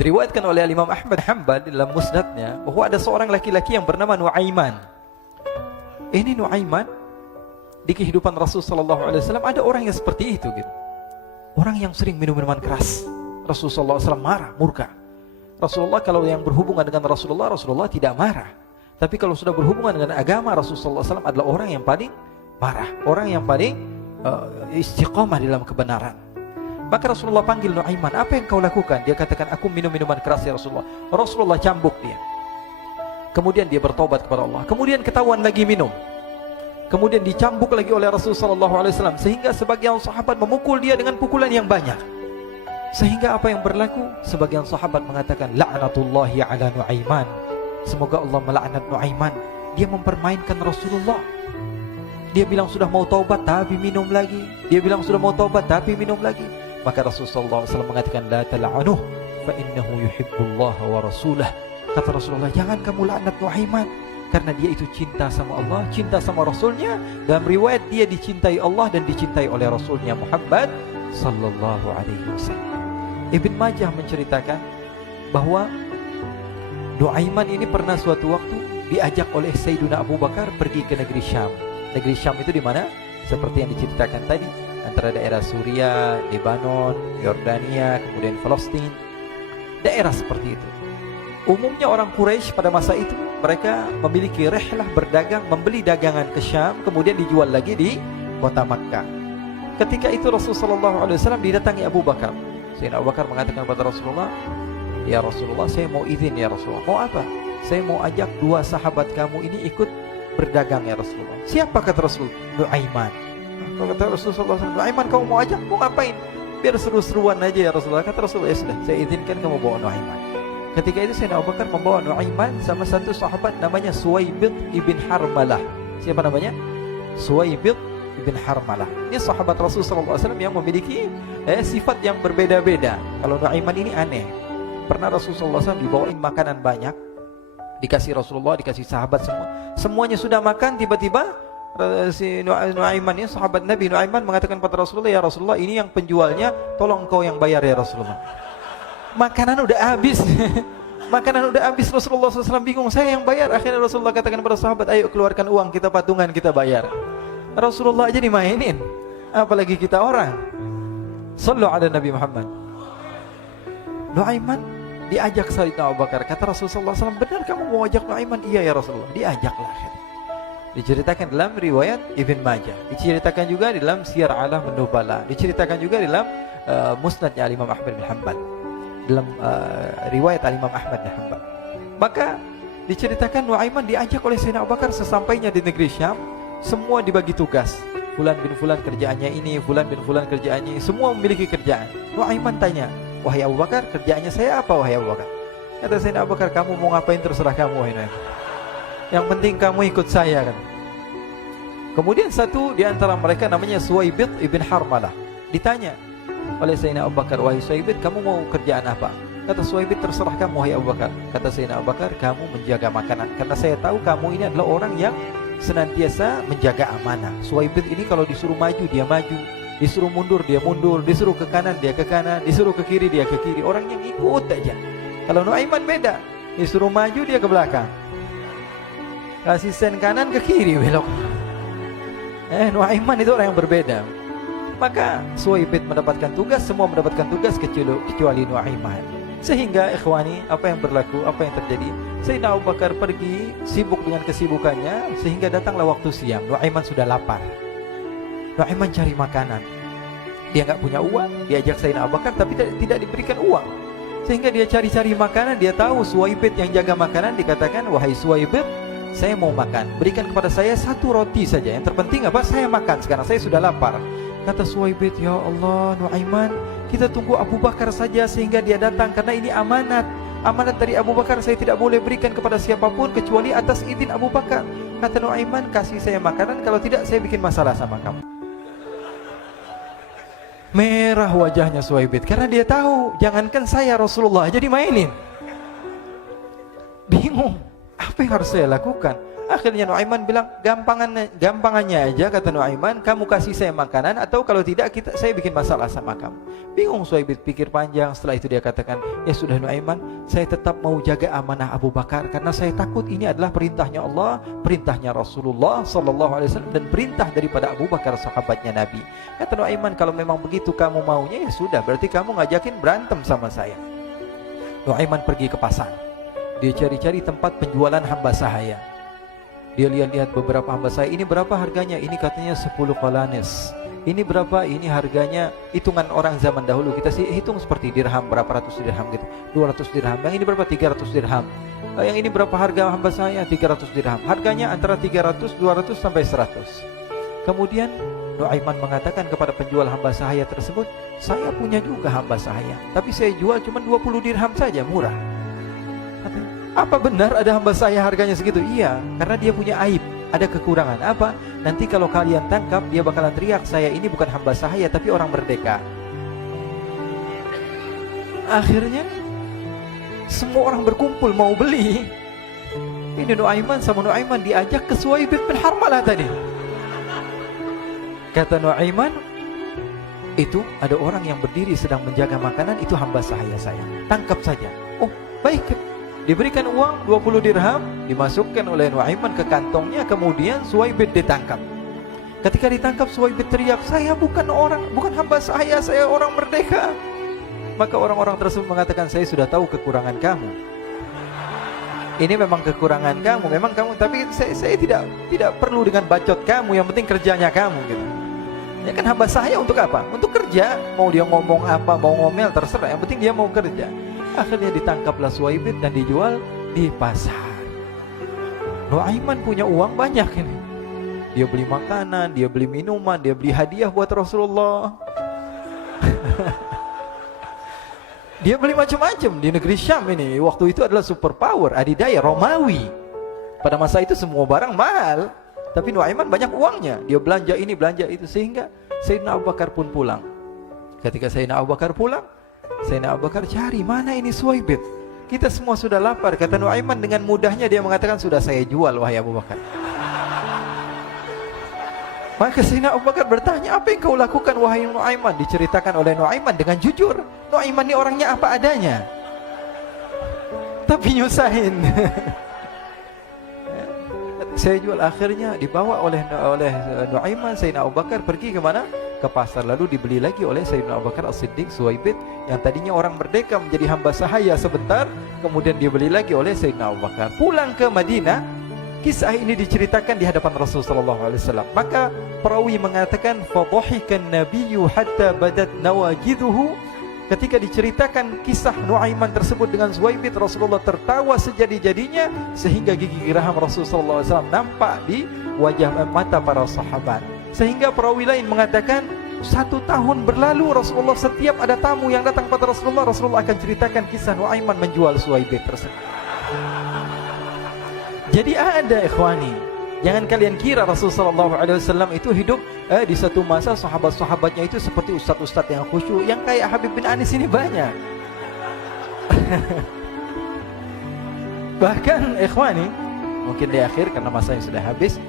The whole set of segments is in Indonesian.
Diriwayatkan oleh Imam Ahmad Hanbal dalam musnadnya bahwa ada seorang laki-laki yang bernama Nuaiman. Ini Nuaiman di kehidupan Rasul sallallahu alaihi wasallam ada orang yang seperti itu gitu. Orang yang sering minum minuman keras. Rasulullah SAW marah, murka. Rasulullah kalau yang berhubungan dengan Rasulullah tidak marah. Tapi kalau sudah berhubungan dengan agama, Rasulullah SAW adalah orang yang paling marah, orang yang paling istiqamah dalam kebenaran. Maka Rasulullah panggil Nuaiman, apa yang kau lakukan? Dia katakan, aku minum minuman keras ya Rasulullah. Rasulullah cambuk dia. Kemudian dia bertobat kepada Allah. Kemudian ketahuan lagi minum. Kemudian dicambuk lagi oleh Rasulullah SAW, sehingga sebagian sahabat memukul dia dengan pukulan yang banyak. Sehingga apa yang berlaku? Sebagian sahabat mengatakan, la'natullahi ala Nuaiman. Semoga Allah melaknat Nuaiman. Dia mempermainkan Rasulullah. Dia bilang sudah mau taubat tapi minum lagi. Dia bilang sudah mau taubat tapi minum lagi. Maka Rasulullah SAW mengatakan, la tal'anuh fa innahu yuhibbullaha wa rasulah. Kata Rasulullah, jangan kamu laknat Nuaiman, karena dia itu cinta sama Allah, cinta sama Rasulnya. Dalam riwayat dia dicintai Allah dan dicintai oleh Rasulnya Muhammad sallallahu alaihi wasallam. Ibn Majah menceritakan bahwa Nuaiman ini pernah suatu waktu diajak oleh Sayyidina Abu Bakar pergi ke negeri Syam. Negeri Syam itu di mana? Seperti yang diceritakan tadi, antara daerah Suriah, Lebanon, Yordania, kemudian Palestina. Daerah seperti itu. Umumnya orang Quraisy pada masa itu mereka memiliki rihlah berdagang, membeli dagangan ke Syam, kemudian dijual lagi di kota Makkah. Ketika itu Rasulullah SAW didatangi Abu Bakar. Sayyidina Abu Bakar mengatakan kepada Rasulullah, ya Rasulullah, saya mau izin ya Rasulullah. Mau apa? Saya mau ajak dua sahabat kamu ini ikut berdagang ya Rasulullah. Siapa kata Rasul? Nuaiman. Kata Rasulullah SAW, Nuaiman kamu mau ajak? Mau ngapain? Biar seru-seruan aja ya Rasulullah. Kata Rasulullah, ya sudah, saya izinkan kamu bawa Nuaiman. Ketika itu Sayyidina Abu Bakar membawa Nuaiman sama satu sahabat namanya Suwaibid ibn Harmalah. Siapa namanya? Suwaibid ibn Harmalah. Ini sahabat Rasulullah SAW yang memiliki sifat yang berbeda-beda. Kalau Nuaiman ini aneh. Pernah Rasulullah SAW dibawain makanan banyak, dikasih Rasulullah, dikasih sahabat semua. Semuanya sudah makan, tiba-tiba si Nuaiman ini, sahabat Nabi Nuaiman mengatakan kepada Rasulullah, ya Rasulullah, ini yang penjualnya, tolong kau yang bayar ya Rasulullah. Makanan udah habis. Makanan udah habis. Rasulullah SAW bingung, saya yang bayar. Akhirnya Rasulullah katakan kepada sahabat, ayo keluarkan uang, kita patungan, kita bayar. Rasulullah aja dimainin, apalagi kita orang. Sallu ala Nabi Muhammad. Nuaiman diajak Sayyidina Abu Bakar. Kata Rasulullah SAW, benar kamu mau ajak Nuaiman? Iya ya Rasulullah. Diajaklah. Diceritakan dalam riwayat Ibn Majah, diceritakan juga dalam Siyar A'lam An-Nubala, diceritakan juga dalam Musnadnya Imam Ahmad bin Hanbal, dalam riwayat Imam Ahmad bin Hanbal. Maka diceritakan Nuaiman diajak oleh Sayyidina Abu Bakar. Sesampainya di negeri Syam, semua dibagi tugas. Fulan bin Fulan kerjaannya ini, Fulan bin Fulan kerjaannya ini. Semua memiliki kerjaan. Nuaiman tanya, wahai Abu Bakar, kerjaannya saya apa wahai Abu Bakar? Kata Sayyidina Abu Bakar, kamu mau ngapain terserah kamu wahai Nuaiman. Yang penting kamu ikut saya kan. Kemudian satu di antara mereka namanya Suwaibid ibn Harmalah. Ditanya oleh Sayyidina Abu Bakar, wahai Suwaibid, kamu mau kerjaan apa? Kata Suwaibid, terserah kamu wahai Abu Bakar. Kata Sayyidina Abu Bakar, kamu menjaga makanan, karena saya tahu kamu ini adalah orang yang senantiasa menjaga amanah. Suwaibid ini kalau disuruh maju dia maju, disuruh mundur dia mundur, disuruh ke kanan dia ke kanan, disuruh ke kiri dia ke kiri. Orang yang ikut aja. Kalau Nuaiman beda, disuruh maju dia ke belakang, kasih sen kanan ke kiri belok. Nuaiman itu orang yang berbeda. Maka Suwaibid mendapatkan tugas, semua mendapatkan tugas kecuali Nuaiman. Sehingga ikhwani, apa yang berlaku, apa yang terjadi? Sayyidina Abu Bakar pergi sibuk dengan kesibukannya, sehingga datanglah waktu siang. Nuaiman sudah lapar. Nuaiman cari makanan. Dia nggak punya uang, diajak Sayyidina Abu Bakar tapi tidak diberikan uang. Sehingga dia cari-cari makanan. Dia tahu Suwaibid yang jaga makanan. Dikatakan, wahai Suwaibid, saya mau makan, berikan kepada saya satu roti saja. Yang terpenting apa? Saya makan sekarang, saya sudah lapar. Kata Suwaibid, ya Allah Nuaiman, kita tunggu Abu Bakar saja sehingga dia datang, karena ini amanat. Amanat dari Abu Bakar, saya tidak boleh berikan kepada siapapun kecuali atas izin Abu Bakar. Kata Nuaiman, kasih saya makanan, kalau tidak saya bikin masalah sama kamu. Merah wajahnya Suwaibid, karena dia tahu, jangankan saya, Rasulullah aja dimainin. Bingung, apa yang harus saya lakukan? Akhirnya Nuaiman bilang, gampangannya aja, kata Nuaiman, kamu kasih saya makanan, atau kalau tidak saya bikin masalah sama kamu. Bingung Suhaib pikir panjang. Setelah itu dia katakan, ya sudah Nuaiman, saya tetap mau jaga amanah Abu Bakar, karena saya takut ini adalah perintahnya Allah, perintahnya Rasulullah SAW, dan perintah daripada Abu Bakar, sahabatnya Nabi. Kata Nuaiman, kalau memang begitu kamu maunya, ya sudah, berarti kamu ngajakin berantem sama saya. Nuaiman pergi ke pasar. Dia cari-cari tempat penjualan hamba sahaya. Dia lihat-lihat beberapa hamba sahaya. Ini berapa harganya? Ini katanya 10 qalanis. Ini berapa? Ini harganya, hitungan orang zaman dahulu, kita sih hitung seperti dirham, berapa ratus dirham gitu, 200 dirham. Yang ini berapa? 300 dirham. Yang ini berapa harga hamba sahaya? 300 dirham. Harganya antara 300, 200 sampai 100. Kemudian Nuaiman mengatakan kepada penjual hamba sahaya tersebut, saya punya juga hamba sahaya, tapi saya jual cuma 20 dirham saja, murah. Katanya, apa benar ada hamba sahaya harganya segitu? Iya, karena dia punya aib, ada kekurangan. Apa? Nanti kalau kalian tangkap, dia bakalan teriak, saya ini bukan hamba sahaya, tapi orang merdeka. Akhirnya semua orang berkumpul mau beli. Ini Nuaiman sama Nuaiman diajak ke Suhaib bin Harmalah tadi. Kata Nuaiman, itu ada orang yang berdiri sedang menjaga makanan, itu hamba sahaya saya, tangkap saja. Oh baik. Diberikan uang 20 dirham, dimasukkan oleh Nuaiman ke kantongnya. Kemudian Suhaib ditangkap. Ketika ditangkap, Suhaib teriak, saya bukan hamba saya orang merdeka. Maka orang-orang tersebut mengatakan, saya sudah tahu kekurangan kamu. Ini memang kekurangan kamu, memang kamu, tapi saya tidak perlu dengan bacot kamu, yang penting kerjanya kamu gitu. Ya kan, hamba saya untuk apa? Untuk kerja. Mau dia ngomong apa, mau ngomel, terserah, yang penting dia mau kerja. Akhirnya ditangkaplah Suhaib dan dijual di pasar. Nuaiman punya uang banyak ini. Dia beli makanan, dia beli minuman, dia beli hadiah buat Rasulullah. Dia beli macam-macam di negeri Syam ini. Waktu itu adalah superpower, adidaya Romawi. Pada masa itu semua barang mahal, tapi Nuaiman banyak uangnya. Dia belanja ini, belanja itu, sehingga Sayyidina Abu Bakar pun pulang. Ketika Sayyidina Abu Bakar pulang, Sayyidina Abu Bakar cari, mana ini Suhaib? Kita semua sudah lapar. Kata Nuaiman dengan mudahnya dia mengatakan, sudah saya jual wahai Abu Bakar. Maka Sayyidina Abu Bakar bertanya, apa yang kau lakukan wahai Nuaiman? Diceritakan oleh Nuaiman dengan jujur. Nuaiman ini orangnya apa adanya, tapi nyusahin. Saya jual. Akhirnya dibawa oleh Nuaiman, Sayyidina Abu Bakar pergi ke mana? Ke pasar. Lalu dibeli lagi oleh Sayyidina Abu Bakar As-Siddiq Suhaib, yang tadinya orang merdeka menjadi hamba sahaya sebentar, kemudian dibeli lagi oleh Sayyidina Abu Bakar. Pulang ke Madinah, kisah ini diceritakan di hadapan Rasulullah SAW. Maka perawi mengatakan, fadhahikan nabiyyu hatta badat nawajiduhu. Ketika diceritakan kisah Nuaiman tersebut dengan Suhaib, Rasulullah tertawa sejadi-jadinya, sehingga gigi geraham Rasulullah SAW nampak di wajah mata para sahabat. Sehingga perawi lain mengatakan, 1 tahun berlalu Rasulullah, setiap ada tamu yang datang pada Rasulullah, Rasulullah akan ceritakan kisah Nuaiman menjual Suhaib tersebut. Jadi ada ikhwani, jangan kalian kira Rasulullah SAW itu hidup di satu masa sahabat-sahabatnya itu seperti ustadz-ustadz yang khusyuk, yang kayak Habib bin Anis ini banyak. Bahkan ikhwani, mungkin di akhir karena masa yang sudah habis,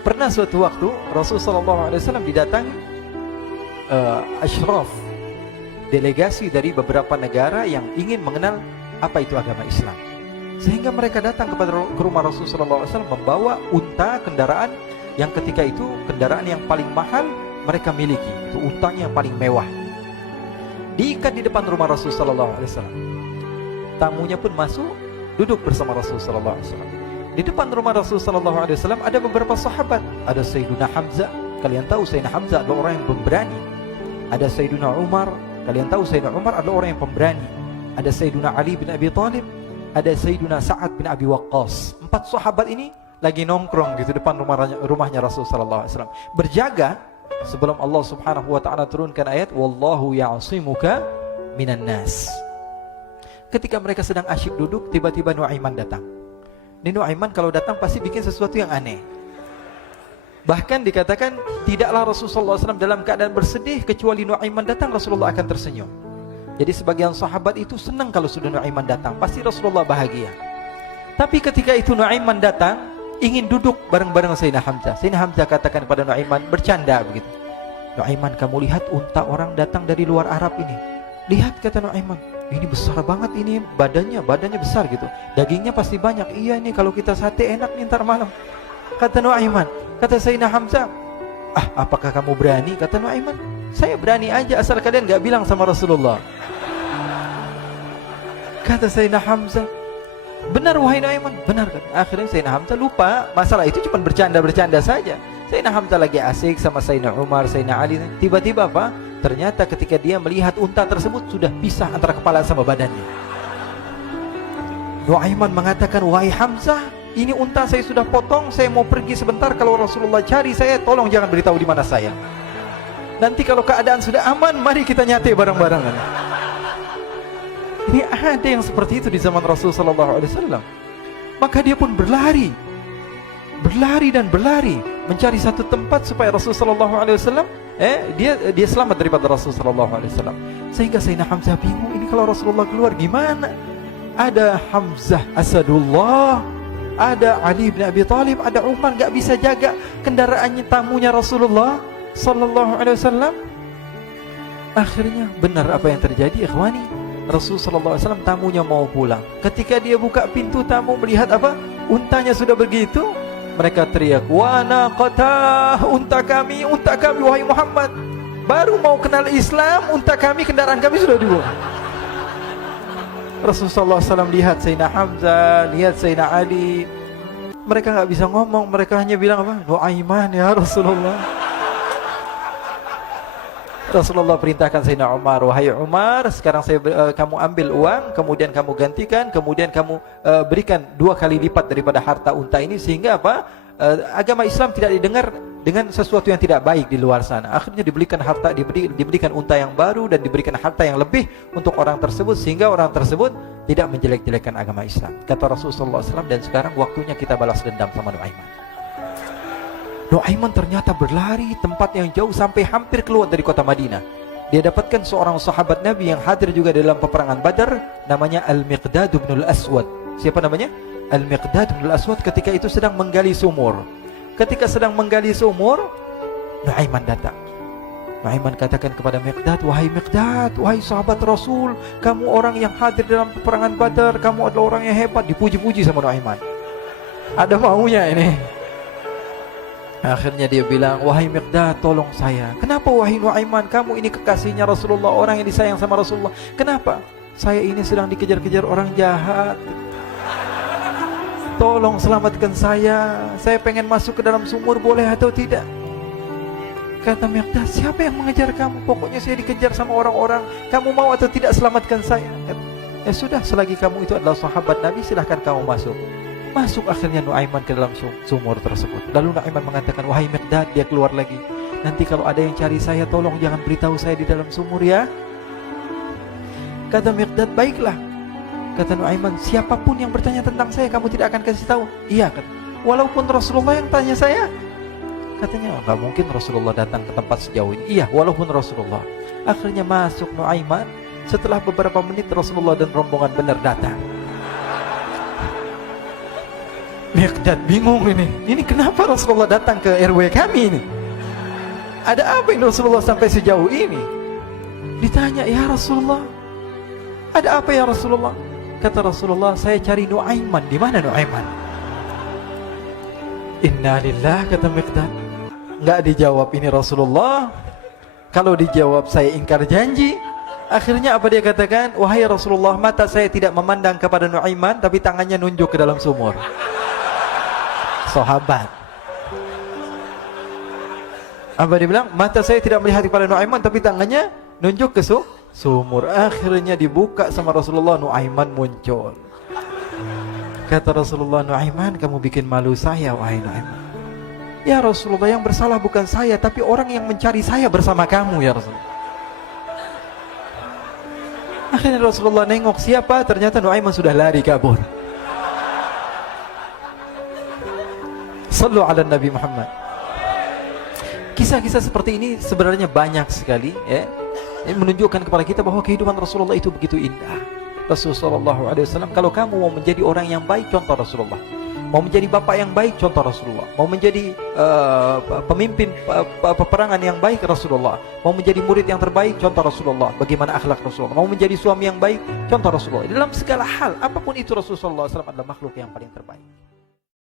pernah suatu waktu Rasulullah SAW didatangi asyraf, delegasi dari beberapa negara yang ingin mengenal apa itu agama Islam. Sehingga mereka datang ke rumah Rasulullah SAW membawa unta, kendaraan yang ketika itu kendaraan yang paling mahal mereka miliki. Itu untanya yang paling mewah. Diikat di depan rumah Rasulullah SAW. Tamunya pun masuk, duduk bersama Rasulullah SAW. Di depan rumah Rasulullah SAW ada beberapa sahabat. Ada Sayyiduna Hamzah. Kalian tahu Sayyidina Hamzah adalah orang yang pemberani. Ada Sayyiduna Umar. Kalian tahu Sayyidina Umar adalah orang yang pemberani. Ada Sayyiduna Ali bin Abi Thalib. Ada Sayyiduna Sa'ad bin Abi Waqqas. 4 sahabat ini lagi nongkrong gitu depan rumahnya Rasulullah SAW, berjaga sebelum Allah Subhanahu wa taala turunkan ayat wallahu ya'simuka minan nas. Ketika mereka sedang asyik duduk, tiba-tiba Nuaiman datang. Ini Nuaiman kalau datang pasti bikin sesuatu yang aneh. Bahkan dikatakan tidaklah Rasulullah SAW dalam keadaan bersedih, kecuali Nuaiman datang Rasulullah akan tersenyum. Jadi sebagian sahabat itu senang kalau sudah Nuaiman datang, pasti Rasulullah bahagia. Tapi ketika itu Nuaiman datang, ingin duduk bareng-bareng Sayyidina Hamzah. Sayyidina Hamzah katakan kepada Nuaiman, bercanda begitu. Nuaiman, kamu lihat unta orang datang dari luar Arab ini. Lihat, kata Nuaiman, ini besar banget ini, badannya besar gitu. Dagingnya pasti banyak. Iya nih, kalau kita sate enak nih ntar malam. Kata Nuaiman. Kata Sayyidina Hamzah, apakah kamu berani? Kata Nuaiman, saya berani aja asal kalian gak bilang sama Rasulullah. Kata Sayyidina Hamzah, benar wahai Nuaiman, benar. Akhirnya Sayyidina Hamzah lupa masalah itu, cuma bercanda-bercanda saja. Sayyidina Hamzah lagi asik sama Sayyidina Umar, Sayyidina Ali. Tiba-tiba apa? Ternyata ketika dia melihat unta tersebut sudah pisah antara kepala sama badannya. Nuaiman mengatakan, wahai Hamzah, ini unta saya sudah potong, saya mau pergi sebentar. Kalau Rasulullah cari saya, tolong jangan beritahu di mana saya. Nanti kalau keadaan sudah aman, mari kita nyate bareng-barengan. Ini ada yang seperti itu di zaman Rasulullah SAW. Maka dia pun berlari dan berlari mencari satu tempat supaya Rasulullah SAW dia selamat daripada Rasulullah SAW. Sehingga Sayyidina Hamzah bingung, ini kalau Rasulullah keluar gimana? Ada Hamzah Asadullah, ada Ali bin Abi Thalib, ada Umar, gak bisa jaga kendaraannya, tamunya Rasulullah SAW. Akhirnya benar apa yang terjadi, ikhwani. Rasulullah SAW tamunya mau pulang. Ketika dia buka pintu tamu melihat apa? Untanya sudah begitu. Mereka teriak, wa naqatah, unta kami wahai Muhammad. Baru mau kenal Islam, unta kami, kendaraan kami sudah dibuang. Rasulullah SAW lihat Sayyidina Hamzah, lihat Sayyidina Ali. Mereka gak bisa ngomong, mereka hanya bilang apa? Nuaiman ya Rasulullah. Rasulullah perintahkan Sayyidina Umar, wahai Umar, sekarang kamu ambil uang, kemudian kamu gantikan, kemudian kamu berikan 2 kali lipat daripada harta unta ini, sehingga apa? Agama Islam tidak didengar dengan sesuatu yang tidak baik di luar sana. Akhirnya diberikan harta, diberikan unta yang baru dan diberikan harta yang lebih untuk orang tersebut, sehingga orang tersebut tidak menjelek-jelekan agama Islam. Kata Rasulullah SAW, dan sekarang waktunya kita balas dendam sama Nuaiman. Nuaiman ternyata berlari tempat yang jauh sampai hampir keluar dari kota Madinah. Dia dapatkan seorang sahabat Nabi yang hadir juga dalam peperangan Badar, namanya Al-Miqdad bin Al-Aswad. Siapa namanya? Al-Miqdad bin Al-Aswad ketika itu sedang menggali sumur. Ketika sedang menggali sumur, Nuaiman datang. Nuaiman katakan kepada Miqdad, wahai Miqdad, wahai sahabat Rasul, kamu orang yang hadir dalam peperangan Badar, kamu adalah orang yang hebat. Dipuji-puji sama Nuaiman. Ada maunya ini. Akhirnya dia bilang, wahai Miqdad, tolong saya. Kenapa wahai Nuaiman, kamu ini kekasihnya Rasulullah, orang yang disayang sama Rasulullah. Kenapa? Saya ini sedang dikejar-kejar orang jahat. Tolong selamatkan saya. Saya pengen masuk ke dalam sumur, boleh atau tidak? Kata Miqdad, siapa yang mengejar kamu? Pokoknya saya dikejar sama orang-orang. Kamu mau atau tidak selamatkan saya? Ya sudah, selagi kamu itu adalah sahabat Nabi, silahkan kamu masuk. Masuk akhirnya Nuaiman ke dalam sumur tersebut. Lalu Nuaiman mengatakan, wahai Miqdad, dia keluar lagi. Nanti kalau ada yang cari saya, tolong jangan beritahu saya di dalam sumur ya. Kata Miqdad, baiklah. Kata Nuaiman, siapapun yang bertanya tentang saya, kamu tidak akan kasih tahu? Iya, kan? Walaupun Rasulullah yang tanya saya. Katanya, nggak mungkin Rasulullah datang ke tempat sejauh ini. Iya, walaupun Rasulullah. Akhirnya masuk Nuaiman. Setelah beberapa menit Rasulullah dan rombongan benar datang. Miqdad bingung ini. Ini kenapa Rasulullah datang ke RW kami ini? Ada apa yang Rasulullah sampai sejauh ini? Ditanya, ya Rasulullah, ada apa ya Rasulullah? Kata Rasulullah, saya cari Nuaiman. Di mana Nuaiman? Innalillah, kata Miqdad. Nggak dijawab ini Rasulullah. Kalau dijawab saya ingkar janji. Akhirnya apa dia katakan? Wahai Rasulullah, mata saya tidak memandang kepada Nuaiman, tapi tangannya nunjuk ke dalam sumur. Sahabat. Apa dia bilang? Mata saya tidak melihat kepada Nuaiman, tapi tangannya nunjuk ke sumur. Akhirnya dibuka sama Rasulullah, Nuaiman muncul. Kata Rasulullah, Nuaiman, kamu bikin malu saya, wahai Nuaiman. Ya Rasulullah, yang bersalah bukan saya, tapi orang yang mencari saya bersama kamu, ya Rasulullah. Akhirnya Rasulullah nengok siapa, ternyata Nuaiman sudah lari kabur. Sallu ala Nabi Muhammad. Kisah-kisah seperti ini sebenarnya banyak sekali, ya. Ini menunjukkan kepada kita bahwa kehidupan Rasulullah itu begitu indah. Rasulullah SAW, kalau kamu mau menjadi orang yang baik, contoh Rasulullah. Mau menjadi bapak yang baik, contoh Rasulullah. Mau menjadi pemimpin peperangan yang baik, Rasulullah. Mau menjadi murid yang terbaik, contoh Rasulullah. Bagaimana akhlak Rasulullah. Mau menjadi suami yang baik, contoh Rasulullah. Dalam segala hal, apapun itu Rasulullah SAW adalah makhluk yang paling terbaik.